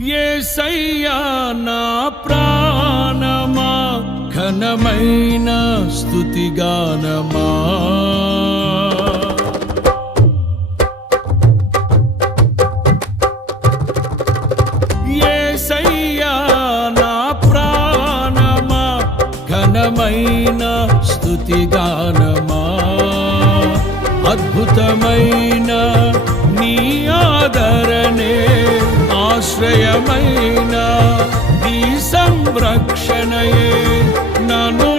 యేసయ్యా నా ప్రాణమా ఘనమైన స్తుతిగానమా యేసయ్యా నా ప్రాణమా ఘనమైన స్తుతిగానమా అద్భుతమైన నీ ఆదరణే ఆశ్రయమైన నీ సంరక్షణయే నన్ను